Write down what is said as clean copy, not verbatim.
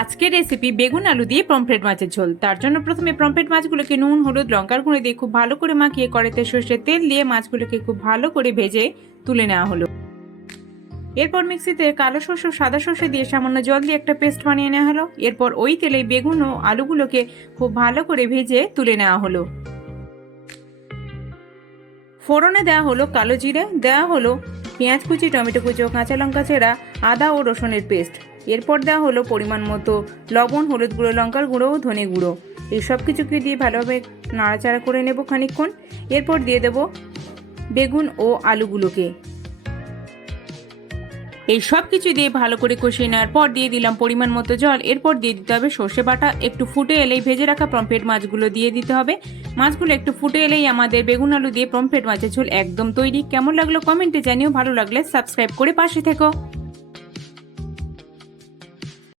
আজকের রেসিপি বেগুন আলু দিয়ে পমফ্রেট মাছের ঝোল। তার জন্য প্রথমে পমফ্রেট মাছগুলোকে নুন, হলুদ, লঙ্কার গুঁড়ো দিয়ে খুব ভালো করে মাখিয়ে কড়াইতে সর্ষের তেল দিয়ে মাছগুলোকে খুব ভালো করে ভেজে তুলে নেওয়া হলো। এরপর মিক্সিতে কালো সর্ষে, সাদা সর্ষে দিয়ে সামান্য জল দিয়ে একটা পেস্ট বানিয়ে নেওয়া হলো। এরপর ওই তেলে বেগুন ও আলুগুলোকে খুব ভালো করে ভেজে তুলে নেওয়া হলো। ফোড়নে দেওয়া হলো কালো জিরে, দেওয়া হলো পেঁয়াজ কুচি, টমেটো কুচি ও কাঁচা লঙ্কা চেরা, আদা ও রসুনের পেস্ট। এরপর দেওয়া হলো পরিমাণ মতো লবণ, হলুদ গুঁড়ো, লঙ্কার গুঁড়ো ও ধনে গুঁড়ো। এই সব কিছুকে দিয়ে ভালোভাবে নাড়াচাড়া করে নেব খানিকক্ষণ। এরপর দিয়ে দেব বেগুন ও আলুগুলোকে। এই সব কিছু দিয়ে ভালো করে কষিয়ে নেওয়ার পর দিয়ে দিলাম পরিমাণ মতো জল। এরপর দিয়ে দিতে হবে সর্ষে বাটা। একটু ফুটে এলেই ভেজে রাখা পমফ্রেট মাছগুলো দিয়ে দিতে হবে। মাছগুলো একটু ফুটে এলেই আমাদের বেগুন আলু দিয়ে পমফ্রেট মাছের ঝোল একদম তৈরি। কেমন লাগলো কমেন্টে জানিও, ভালো লাগলে সাবস্ক্রাইব করে পাশে থেকো।